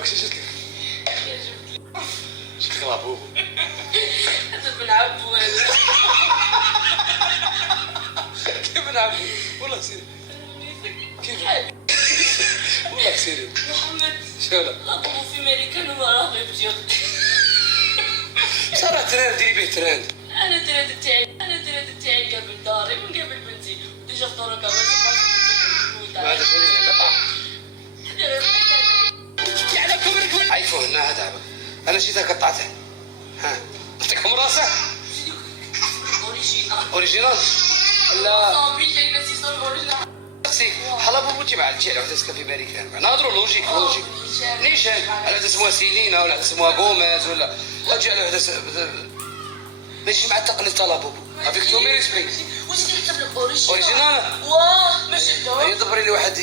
عجبك شو شكلك؟ شكلك معبوب. هذا بنعبو هذا. كيف بنعبو؟ والله سيري. كيف؟ والله سيري. محمد شو لا؟ أبوه في أمريكا وما راح يبجي. صار ترند ديري بيه ترند. أنا ترند تاعي قبل داري من قبل بنتي. ديجا فطورة كمان ما هذا شيء قطع. عيفوا هنا هذا انا شيتها قطعتها. ها اعطيكم راسه اوريجينال. لا سي حلب بوجي مع الجيل واحد اسمها في امريكا ناظروا لوجيك ليش هذا اسمها سيلينا ولا اسمها غوميز ولا رجع له هذا ماشي مع التقنيه طلبوا افيك تو مي ريسبي واش كيكتب لك اوريجينال اوريجينال واه ماشي يدبر لي واحد